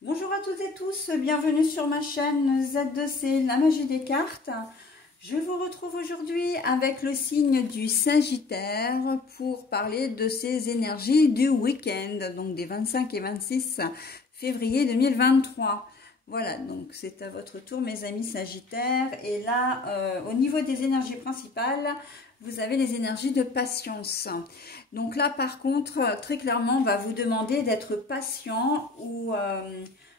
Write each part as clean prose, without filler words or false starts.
Bonjour à toutes et tous, bienvenue sur ma chaîne Z2C, la magie des cartes. Je vous retrouve aujourd'hui avec le signe du Sagittaire pour parler de ces énergies du week-end, donc des 25 et 26 février 2023. Voilà, donc c'est à votre tour mes amis Sagittaires. Et là, au niveau des énergies principales, vous avez les énergies de patience. Donc là, par contre, très clairement, on va vous demander d'être patient ou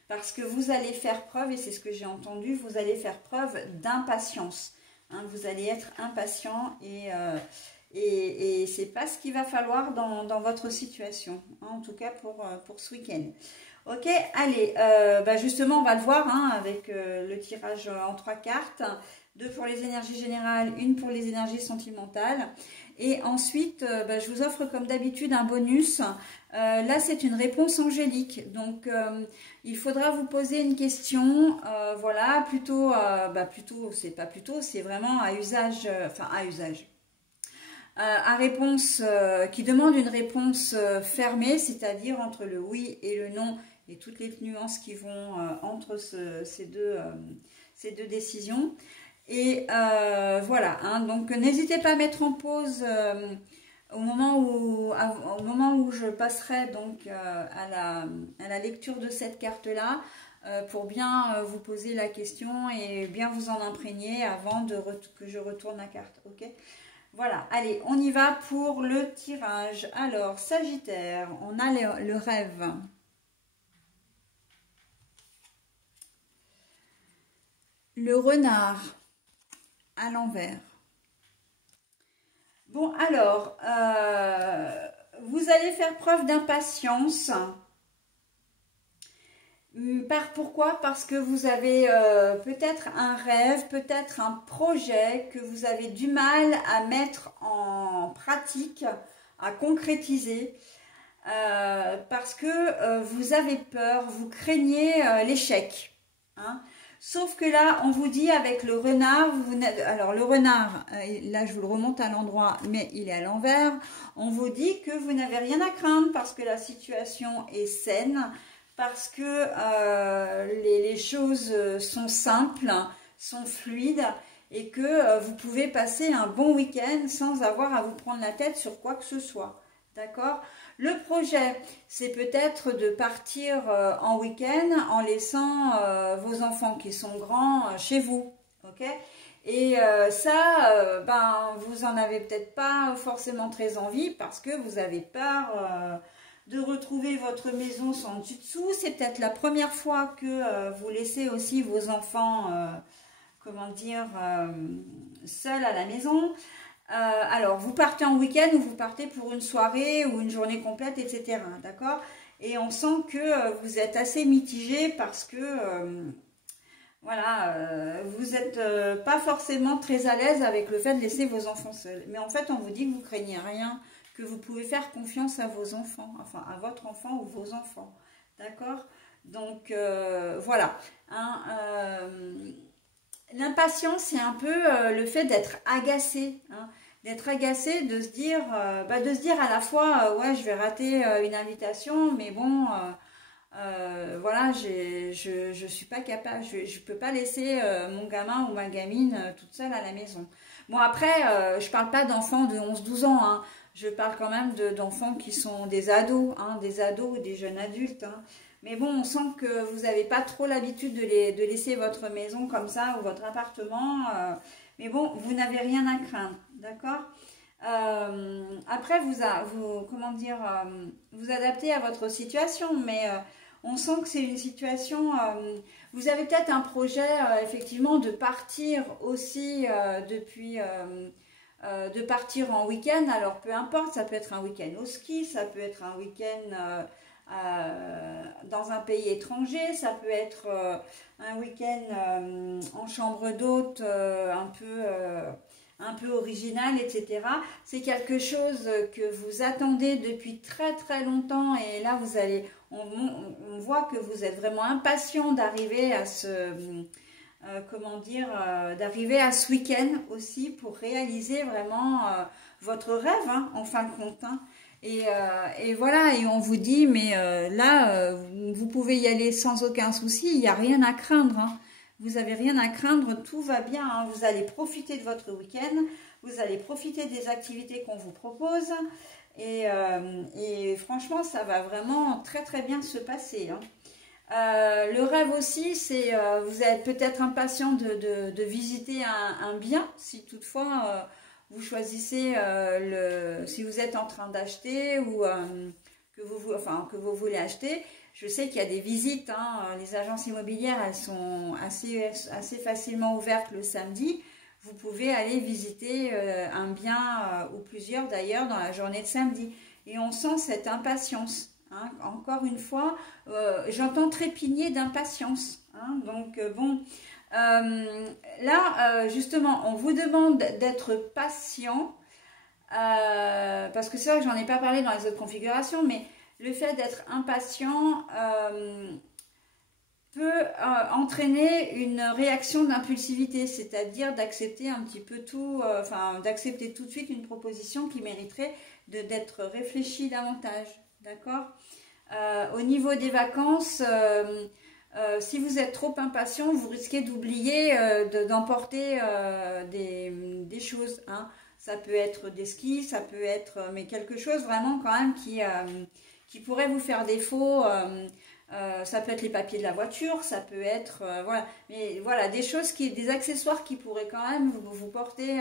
parce que vous allez faire preuve, et c'est ce que j'ai entendu, vous allez faire preuve d'impatience. Hein, vous allez être impatient et c'est pas ce qu'il va falloir dans votre situation, hein, en tout cas pour ce week-end. Ok, allez, justement, on va le voir hein, avec le tirage en 3 cartes. 2 pour les énergies générales, 1 pour les énergies sentimentales. Et ensuite, je vous offre comme d'habitude un bonus. Là, c'est une réponse angélique. Donc, il faudra vous poser une question. Voilà, plutôt, c'est pas plutôt, c'est vraiment à usage, à réponse, qui demande une réponse fermée, c'est-à-dire entre le oui et le non et toutes les nuances qui vont entre ces deux décisions. Et voilà, hein, donc n'hésitez pas à mettre en pause au moment où je passerai donc à la lecture de cette carte-là pour bien vous poser la question et bien vous en imprégner avant que je retourne la carte, ok? Voilà, allez, on y va pour le tirage. Alors, Sagittaire, on a le rêve. Le renard à l'envers. Bon, alors, vous allez faire preuve d'impatience. Pourquoi? Parce que vous avez peut-être un rêve, peut-être un projet que vous avez du mal à mettre en pratique, à concrétiser. Parce que vous avez peur, vous craignez l'échec. Hein. Sauf que là, on vous dit avec le renard, alors le renard, là je vous le remonte à l'endroit, mais il est à l'envers. On vous dit que vous n'avez rien à craindre parce que la situation est saine, parce que les choses sont simples, sont fluides et que vous pouvez passer un bon week-end sans avoir à vous prendre la tête sur quoi que ce soit. D'accord ? Le projet, c'est peut-être de partir en week-end en laissant vos enfants qui sont grands chez vous. Ok ? Et vous en avez peut-être pas forcément très envie parce que vous avez peur de retrouver votre maison sans dessus-dessous. C'est peut-être la première fois que vous laissez aussi vos enfants, seuls à la maison. Alors, vous partez en week-end ou vous partez pour une soirée ou une journée complète, etc. D'accord? Et on sent que vous êtes assez mitigé parce que, vous n'êtes pas forcément très à l'aise avec le fait de laisser vos enfants seuls. Mais en fait, on vous dit que vous craignez rien, que vous pouvez faire confiance à vos enfants, enfin à votre enfant ou vos enfants. D'accord? Donc, voilà. Hein, l'impatience, c'est un peu le fait d'être agacé, hein, d'être agacé, de se dire à la fois, ouais, je vais rater une invitation, mais bon, voilà, je suis pas capable, je peux pas laisser mon gamin ou ma gamine toute seule à la maison. Bon, après, je parle pas d'enfants de 11-12 ans, hein, je parle quand même d'enfants qui sont des ados, hein, des ados ou des jeunes adultes, hein. Mais bon, on sent que vous n'avez pas trop l'habitude de laisser votre maison comme ça ou votre appartement. Mais bon, vous n'avez rien à craindre, d'accord? Après, vous adaptez à votre situation, mais on sent que c'est une situation... vous avez peut-être un projet, effectivement, de partir aussi de partir en week-end. Alors, peu importe, ça peut être un week-end au ski, ça peut être un week-end... dans un pays étranger, ça peut être un week-end en chambre d'hôte un peu original, etc. C'est quelque chose que vous attendez depuis très très longtemps et là on voit que vous êtes vraiment impatient d'arriver à d'arriver à ce week-end aussi pour réaliser vraiment votre rêve, hein, en fin de compte, hein. Et voilà, et on vous dit, mais là, vous pouvez y aller sans aucun souci, il n'y a rien à craindre, hein. Vous n'avez rien à craindre, tout va bien, hein. Vous allez profiter de votre week-end, vous allez profiter des activités qu'on vous propose, et franchement, ça va vraiment très très bien se passer, hein. Le rêve aussi, c'est vous êtes peut-être impatient de visiter un bien, si toutefois vous choisissez si vous êtes en train d'acheter ou que vous voulez acheter. Je sais qu'il y a des visites, hein, les agences immobilières, elles sont assez facilement ouvertes le samedi. Vous pouvez aller visiter un bien ou plusieurs d'ailleurs dans la journée de samedi. Et on sent cette impatience. Hein, encore une fois, j'entends trépigner d'impatience. Hein, donc bon, là justement, on vous demande d'être patient parce que c'est vrai que j'en ai pas parlé dans les autres configurations, mais le fait d'être impatient peut entraîner une réaction d'impulsivité, c'est-à-dire d'accepter un petit peu tout, d'accepter tout de suite une proposition qui mériterait d'être réfléchie davantage. D'accord? Au niveau des vacances, si vous êtes trop impatient, vous risquez d'oublier d'emporter des choses. Hein. Ça peut être des skis, ça peut être mais quelque chose vraiment quand même qui pourrait vous faire défaut. Ça peut être les papiers de la voiture, ça peut être voilà. Mais voilà, des accessoires qui pourraient quand même vous porter,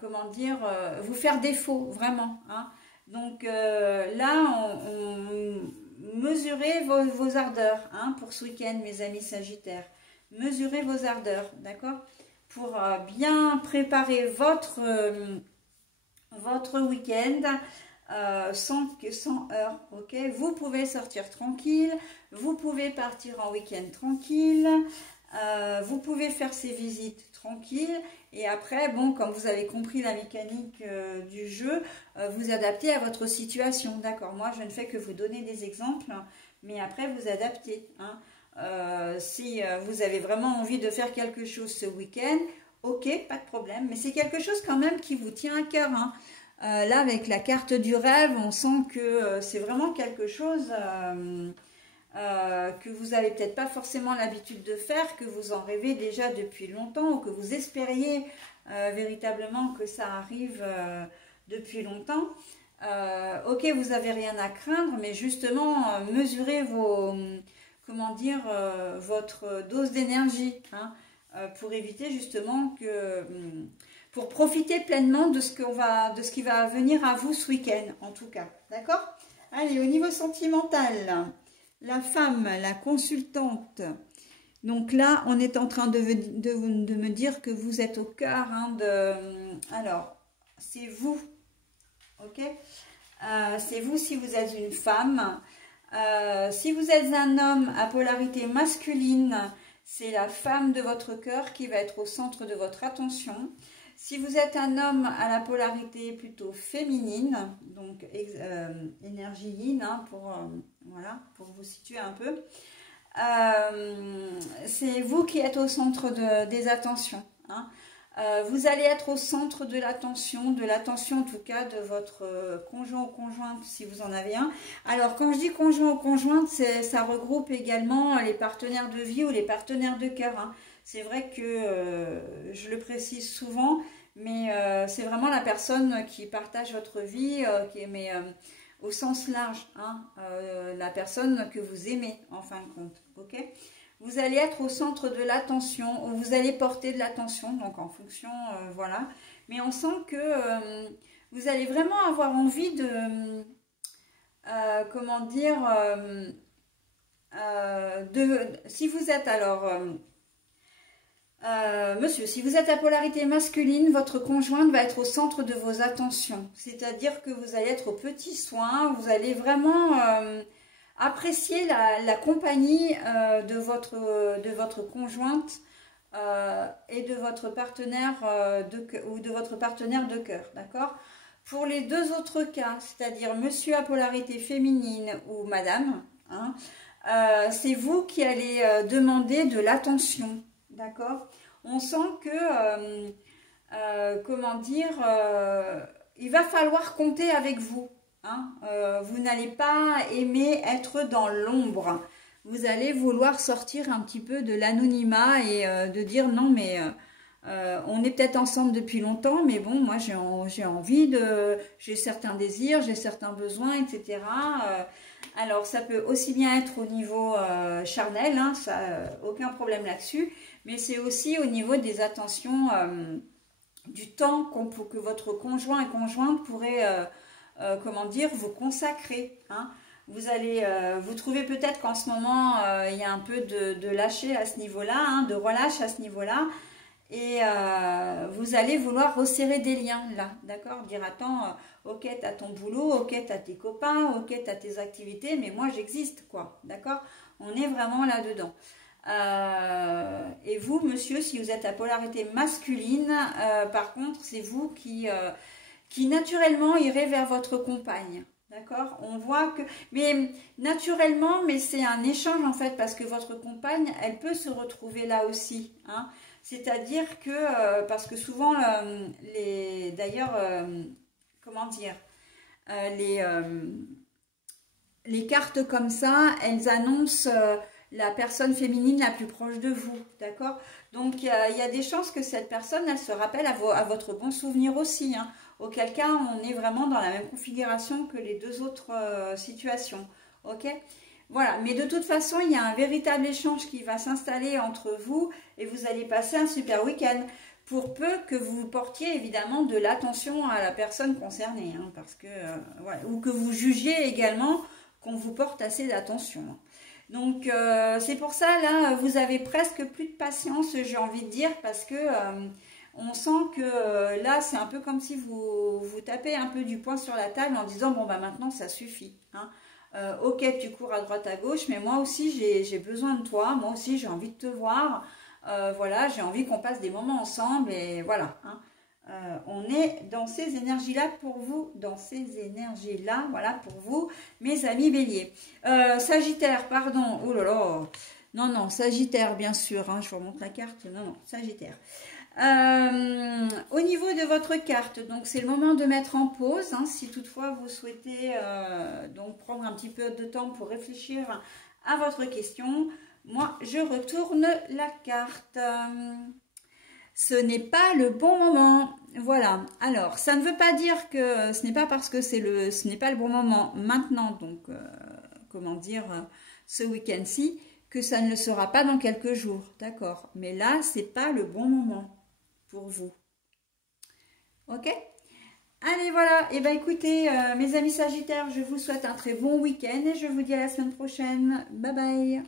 comment dire, vous faire défaut vraiment. Hein. Donc là, on mesurez vos ardeurs, hein, pour ce week-end, mes amis Sagittaires. Mesurez vos ardeurs, d'accord? Pour bien préparer votre week-end sans heurts, ok? Vous pouvez sortir tranquille, vous pouvez partir en week-end tranquille, vous pouvez faire ces visites tranquilles. Et après, bon, comme vous avez compris la mécanique du jeu, vous adaptez à votre situation, d'accord? Moi, je ne fais que vous donner des exemples, mais après, vous adaptez, hein. Si vous avez vraiment envie de faire quelque chose ce week-end, ok, pas de problème, mais c'est quelque chose quand même qui vous tient à cœur, hein. Là, avec la carte du rêve, on sent que c'est vraiment quelque chose que vous n'avez peut-être pas forcément l'habitude de faire, que vous en rêvez déjà depuis longtemps ou que vous espériez véritablement que ça arrive depuis longtemps. Ok, vous n'avez rien à craindre, mais justement, mesurez comment dire, votre dose d'énergie, hein, pour éviter justement pour profiter pleinement de ce qui va venir à vous ce week-end, en tout cas, d'accord? Allez, au niveau sentimental, la femme, la consultante. Donc là, on est en train de me dire que vous êtes au cœur, hein, alors, c'est vous, ok? C'est vous si vous êtes une femme. Si vous êtes un homme à polarité masculine, c'est la femme de votre cœur qui va être au centre de votre attention. Si vous êtes un homme à la polarité plutôt féminine, donc énergie yin, hein, voilà, pour vous situer un peu, c'est vous qui êtes au centre des attentions, hein. Vous allez être au centre de l'attention en tout cas de votre conjoint ou conjointe si vous en avez un. Alors quand je dis conjoint ou conjointe, ça regroupe également les partenaires de vie ou les partenaires de cœur, hein. C'est vrai que je le précise souvent, mais c'est vraiment la personne qui partage votre vie, mais au sens large, hein, la personne que vous aimez en fin de compte, ok? Vous allez être au centre de l'attention, ou vous allez porter de l'attention, donc en fonction, voilà. Mais on sent que vous allez vraiment avoir envie de, comment dire, si vous êtes alors, monsieur, si vous êtes à polarité masculine, votre conjointe va être au centre de vos attentions. C'est-à-dire que vous allez être aux petits soins, vous allez vraiment apprécier la compagnie de votre conjointe et de votre partenaire ou de votre partenaire de cœur, d'accord? Pour les deux autres cas, c'est-à-dire monsieur à polarité féminine ou madame, hein, c'est vous qui allez demander de l'attention, d'accord? On sent que, comment dire, il va falloir compter avec vous. Hein. Vous n'allez pas aimer être dans l'ombre. Vous allez vouloir sortir un petit peu de l'anonymat et de dire non mais on est peut-être ensemble depuis longtemps, mais bon, moi j'ai envie j'ai certains désirs, j'ai certains besoins, etc. Alors ça peut aussi bien être au niveau charnel, hein, ça, aucun problème là-dessus, mais c'est aussi au niveau des attentions, du temps que votre conjoint et conjointe pourrait, comment dire, vous consacrer. Hein. Vous trouvez peut-être qu'en ce moment, il y a un peu de lâcher à ce niveau-là, hein, de relâche à ce niveau-là. Et vous allez vouloir resserrer des liens là, d'accord? Dire attends, ok, t'as ton boulot, ok, t'as tes copains, ok, t'as tes activités, mais moi j'existe, quoi, d'accord? On est vraiment là-dedans. Et vous, monsieur, si vous êtes à polarité masculine, par contre, c'est vous qui naturellement irez vers votre compagne. D'accord? On voit que... Mais naturellement, mais c'est un échange en fait, parce que votre compagne, elle peut se retrouver là aussi. Hein? C'est-à-dire que, parce que souvent, d'ailleurs, comment dire, les cartes comme ça, elles annoncent la personne féminine la plus proche de vous. D'accord? Donc, il y a des chances que cette personne, elle se rappelle à votre bon souvenir aussi. Hein. Auquel cas, on est vraiment dans la même configuration que les deux autres situations. Ok? Voilà, mais de toute façon, il y a un véritable échange qui va s'installer entre vous et vous allez passer un super week-end. Pour peu que vous portiez évidemment de l'attention à la personne concernée. Hein, parce que, voilà, ou que vous jugiez également qu'on vous porte assez d'attention. Donc, c'est pour ça, là, vous avez presque plus de patience, j'ai envie de dire, parce que... on sent que là, c'est un peu comme si vous tapez un peu du poing sur la table en disant, bon, bah maintenant, ça suffit. Hein. Ok, tu cours à droite, à gauche, mais moi aussi, j'ai besoin de toi. Moi aussi, j'ai envie de te voir. Voilà, j'ai envie qu'on passe des moments ensemble. Et voilà. Hein. On est dans ces énergies-là pour vous. Dans ces énergies-là, voilà, pour vous, mes amis béliers. Sagittaire, pardon. Oh là là. Non, non, Sagittaire, bien sûr. Hein, je vous remonte la carte. Non, non, Sagittaire. Au niveau de votre carte, donc c'est le moment de mettre en pause, hein, si toutefois vous souhaitez donc prendre un petit peu de temps pour réfléchir à votre question. Moi, je retourne la carte. Ce n'est pas le bon moment. Voilà. Alors, ça ne veut pas dire que ce n'est pas parce que ce n'est pas le bon moment maintenant, donc comment dire, ce week-end-ci, que ça ne le sera pas dans quelques jours, d'accord? Mais là, c'est pas le bon moment pour vous. Ok? Allez, voilà. Et bien, écoutez, mes amis Sagittaires, je vous souhaite un très bon week-end et je vous dis à la semaine prochaine. Bye bye.